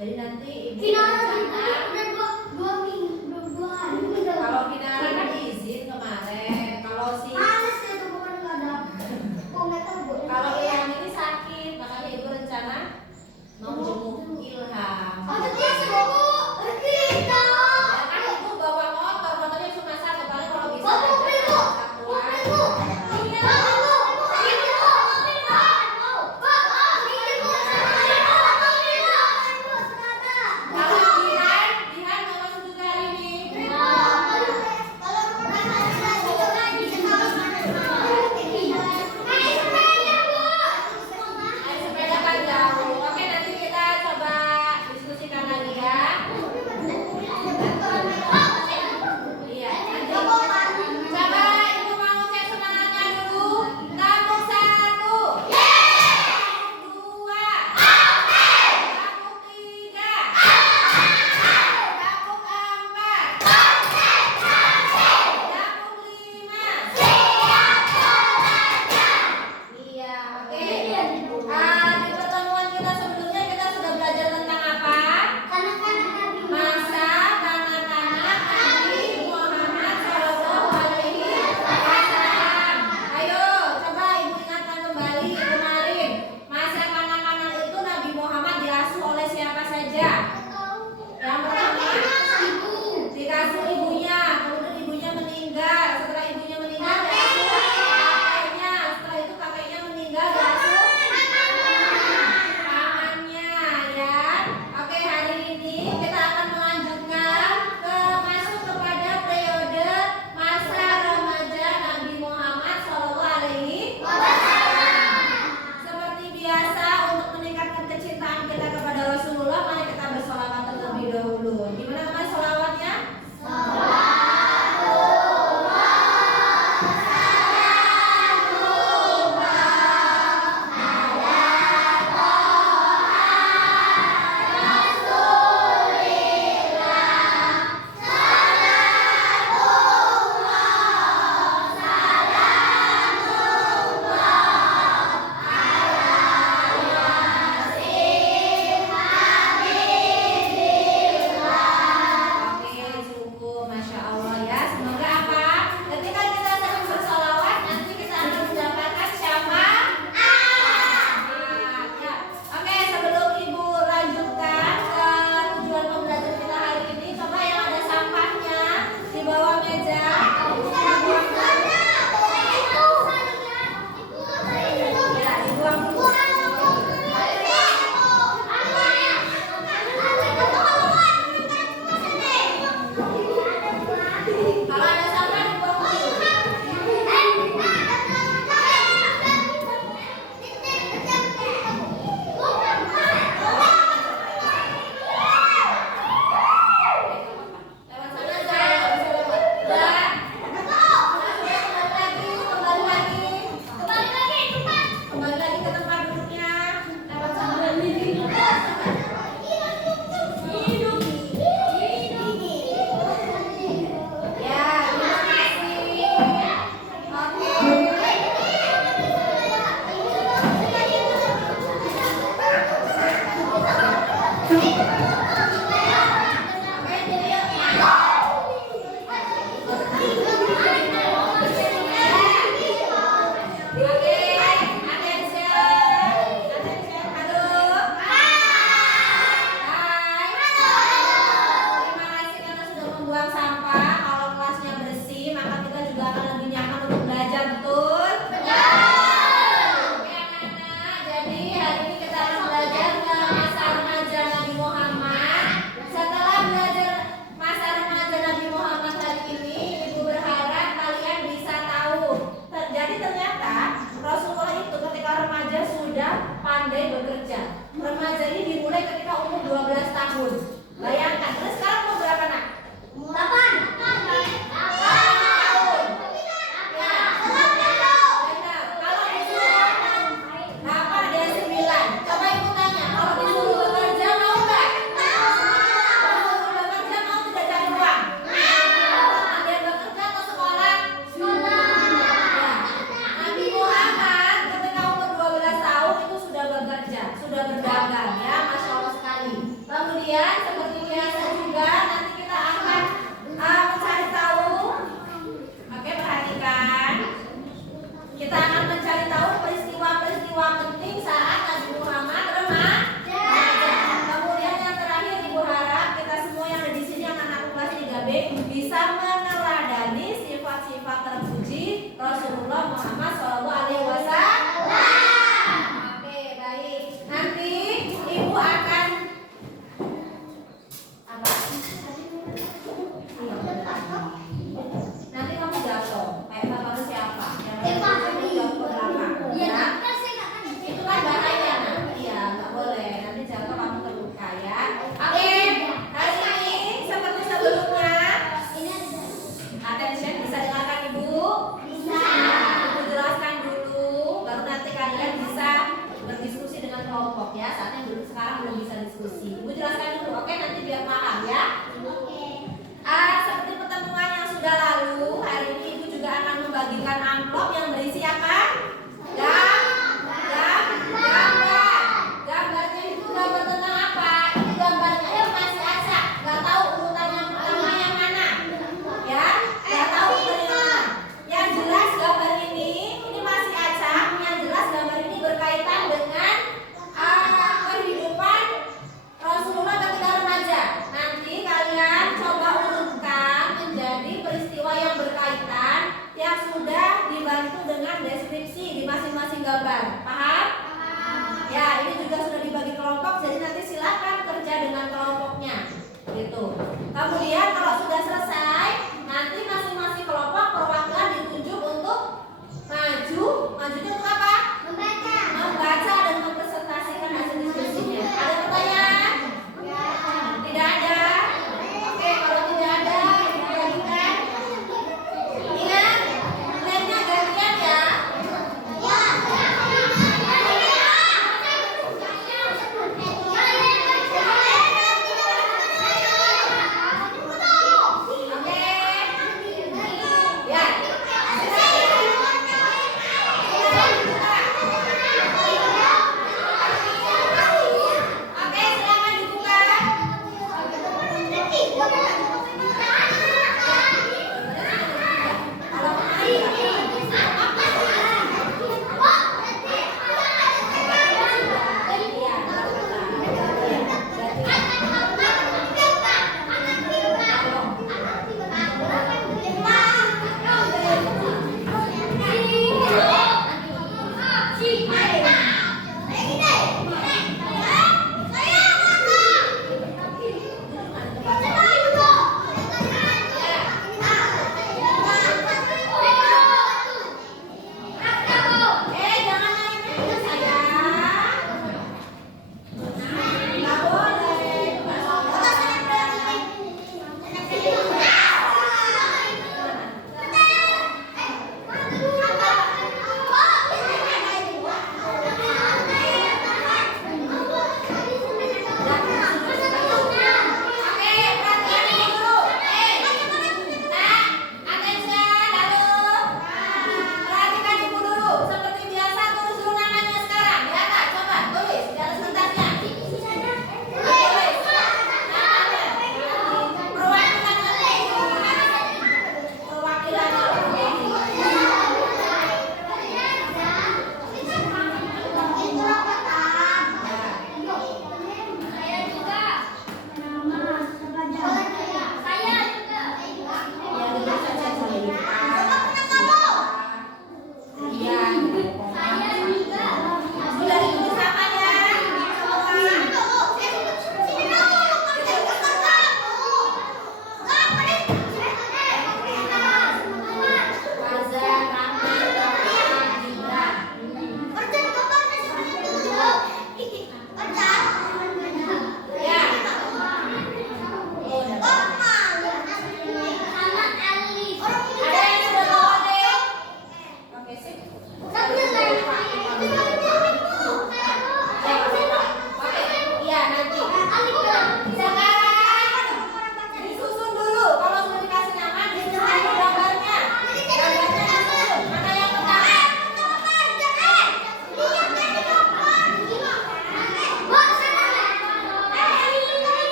Jadi nanti ibu Final berencana dua minggu hari. kalau final kan izin kemarin. Kalau si Panas ya tuh bukan nggak ada. Kok nggak tahu bu? kalau Ilham ini sakit, makanya ibu rencana mau jenguk Ilham. Oh tapi semua kita. Ya kan ibu bawa motor, motornya cuma satu, paling kalau bisa Oh, aja mobil, Bu. satu aja. Kalau Jihan mau masuk juga hari ini. Naik sepeda kan jauh. Oke, nanti kita coba diskusikan lagi ya. Iya, nanti. Coba ibu mau cek semangatnya dulu. Kampung 1. Kampung 2. Kampung 3. Kampung 4. Kampung 5. Iya, oke. Di pertemuan kita sebelumnya kita sudah belajar tentang apa? Masa kanak-kanak Nabi Muhammad Shallallahu Alaihi Wasallam. Ayo, coba ibu ingatkan kembali kemarin. Masa kanak-kanak itu Nabi Muhammad diasuh oleh siapa saja? Yang pertama dikasih ibunya, kemudian ibunya meninggal. Setelah ibunya meninggal diasuh kakeknya. Setelah itu kakeknya meninggal diasuh pamannya ya. Oke, hari ini kita akan melanjutkan masuk kepada periode masa remaja Nabi Muhammad Shallallahu Alaihi Wasallam. Seperti biasa untuk meningkatkan kecintaan kita kepada Rasulullah, mari kita bersolawat terlebih dahulu. Gimana teman solawatnya? Oke, cukup, masya Allah ya. Semoga apa? Ketika kita sering bersolawat, nanti kita akan mendapatkan syafaat. Ya. Oke, sebelum ibu lanjutkan ke tujuan pembelajaran kita hari ini, coba yang ada sampahnya di bawah meja. Ya, dibuang dulu. Kalau ada sampah dibuang dulu. Lewat sana aja, nggak bisa lewat. Udah. Kembali lagi ke tempat duduknya. Lewat sana. Ya, terima kasih. Oke, jadi Oke, attention, halo. Hai. Terima kasih karena sudah membuang sampah. Kalau kelasnya bersih, maka kita juga akan lebih nyaman untuk belajar, betul? Oke, anak-anak. Jadi hari ini kita akan belajar ke masa remaja Nabi Muhammad.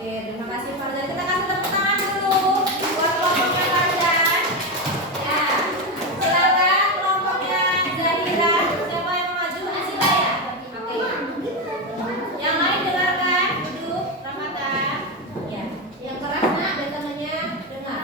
Oke, terima kasih Farzan. Kita kasih tepuk tangan dulu buat kelompoknya Farzan. Ya, silakan kelompoknya Zahira. Siapa yang mau maju? Asila ya. Oke. Yang lain dengarkan, duduk, rapatan. Ya, yang keras nak dan temannya dengar.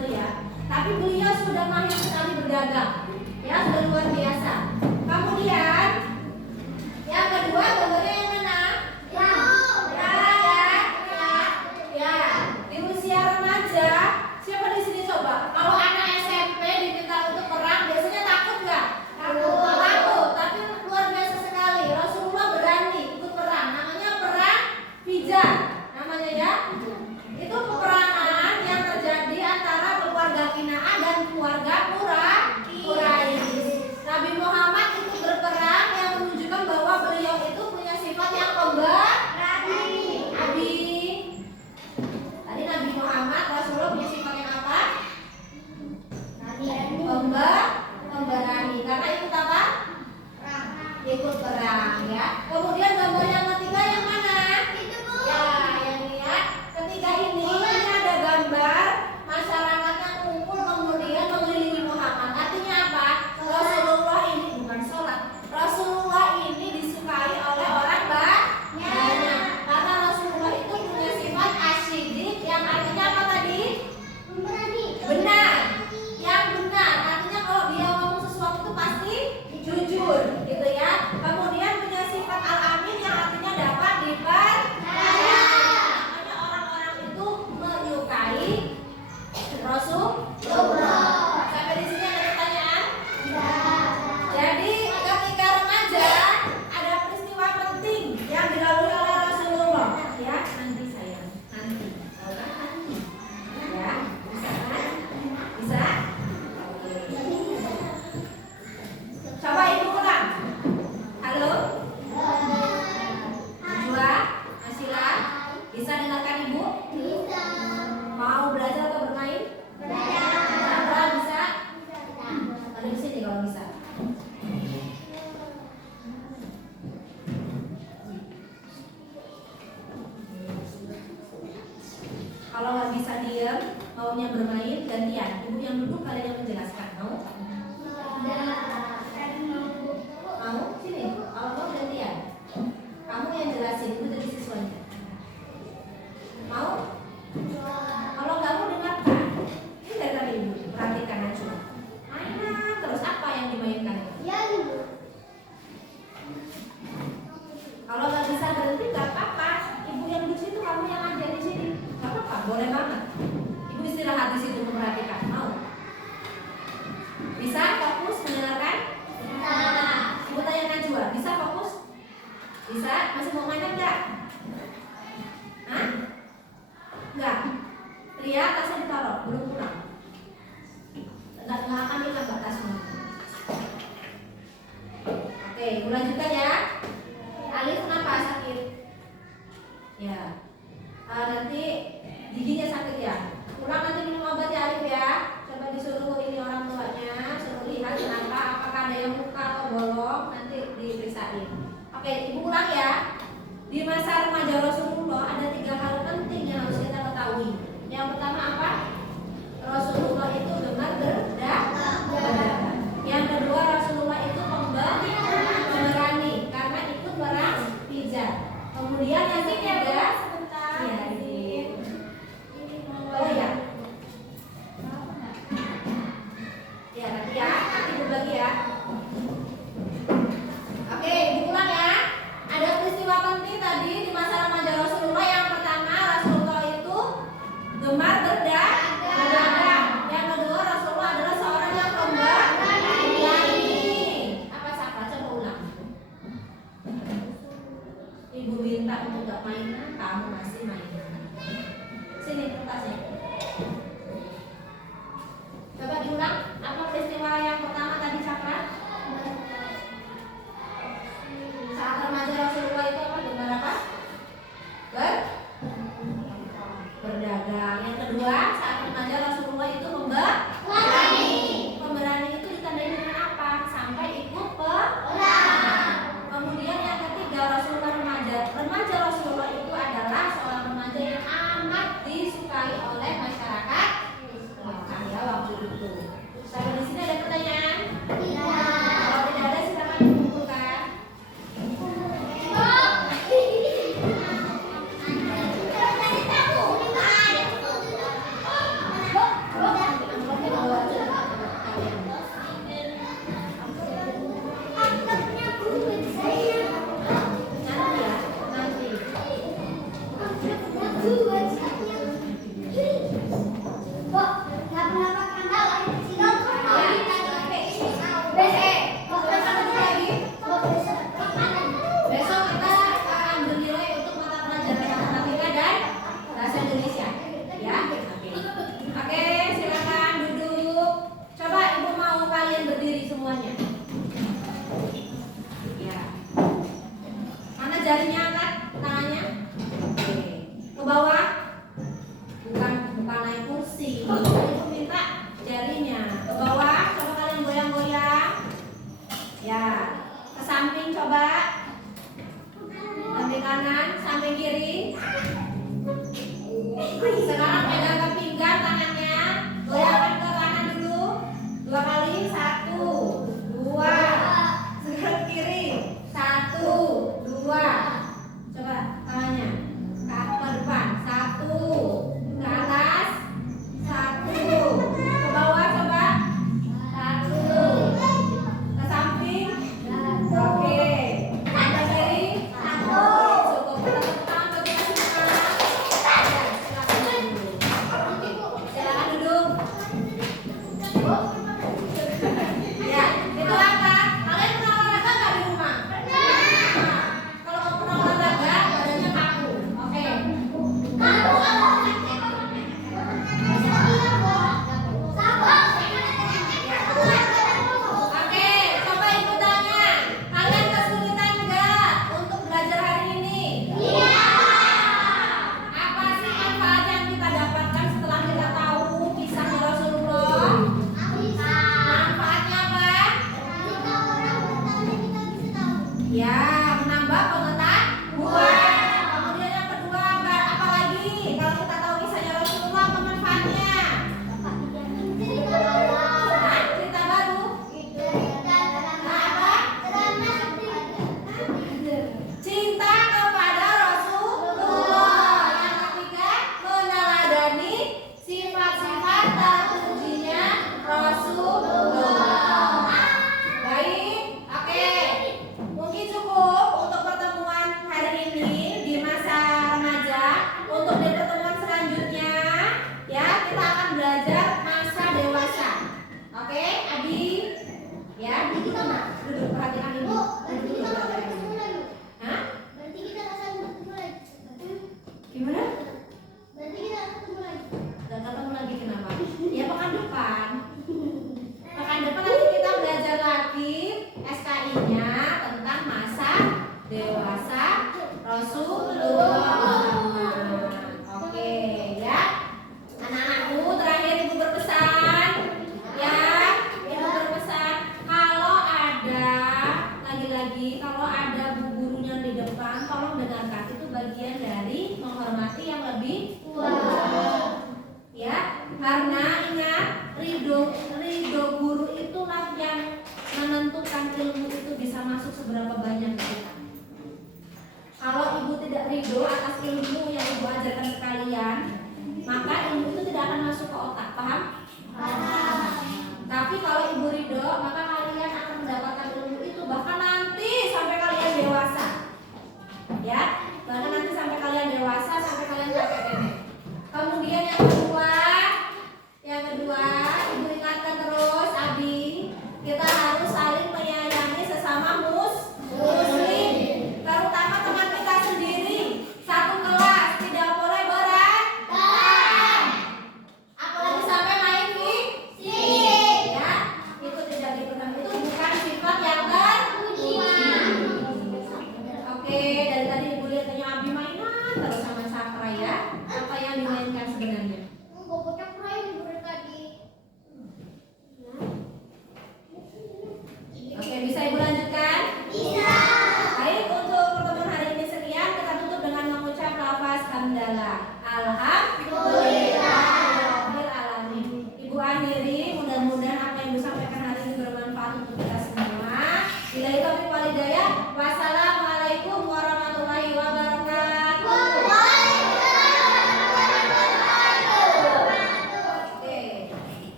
itu ya. Tapi beliau sudah mahir sekali berdagang. Ya, sudah luar biasa. Kemudian yang kedua gambarnya yang mana? Ya. Di usia remaja, siapa di sini coba? Kalau anak SMP diminta untuk perang, biasanya takut nggak? Takut. Tapi luar biasa sekali. Rasulullah berani ikut perang. Namanya perang Fijar. Namanya ya. Itu peperangan yang terjadi antara keluarga Kina'ah dan keluarga Quraisy. Nabi Muhammad ikut berperang yang menunjukkan bahwa beliau itu punya sifat yang pemberani. Tadi Nabi Muhammad Rasulullah punya sifat yang apa? Pemberani. Karena ikut apa? Ikut perang ya. Kemudian gambar yang ketiga yang mana? Ya, yang lihat ketiga ini ada gambar masyarakat yang kumpul kemudian mengelilingi Muhammad. Artinya apa? Rasulullah ini bukan sholat. Rasulullah ini disukai oleh orang banyak. Karena Rasulullah itu punya sifat asyidik yang artinya apa tadi? Benar. Yang benar. Artinya kalau dia ngomong sesuatu itu pasti jujur, gitu ya. Kemudian punya sifat al-amin yang artinya dapat dipercaya. Makanya orang-orang itu menyukai Rasulullah. Sampai di sini ada pertanyaan? Jadi ketika remaja ada peristiwa penting yang dilalui oleh Rasulullah. Ya, nanti sayang, nanti. Tahu kan nanti? Ya, bisa kan? Bisa? Oke. Coba ibu ulang. Halo? Najwa, Nasila, bisa dengarkan ibu? Mau belajar atau bermain? Bisa? Ada di sini kalau bisa. Kalau nggak bisa diam, maunya bermain, gantian. Ibu yang duduk, kalian yang menjelaskan. Mau? Mau? Sini. Kalau mau gantian. Kamu yang jelasin, ibu jadi siswanya. Mau? Kalau nggak mau dengarkan. Ini dari tadi ibu, perhatikan aja. Mainan terus apa yang dimainkan? Kalau nggak bisa berhenti nggak apa-apa. Ibu yang di situ, kamu yang ada di sini. Nggak apa-apa, boleh banget. Ibu istirahat di situ memperhatikan. Mau? Bisa fokus mendengarkan? Ibu tanyakan juga, bisa fokus? Bisa? Masih mau mainan nggak? Hah? Nggak? Ria, tasnya ditaruh, belum pulang. Nggak akan hilang nggak tasnya? Oke, ibu lanjutkan ya. Alif kenapa sakit? Ya, nanti giginya sakit ya. Pulang nanti minum obat ya Alif ya. Coba disuruh ini orang tuanya, suruh lihat kenapa, apakah ada yang luka atau bolong, nanti diperiksain. Oke, ibu ulang ya. Di masa remaja Rasulullah ada 3 hal penting yang harus kita ketahui. Yang pertama apa? Rasulullah itu gemar berdagang. Yang kedua, Rasulullah itu pemberani karena ikut perang Fijar. Kemudian yang ketiga, oh ya, ya nanti ya, nanti berbagi ya. Oke, ibu ulang ya. Ada peristiwa penting tadi di masa remaja Rasulullah. Yang pertama, Iya.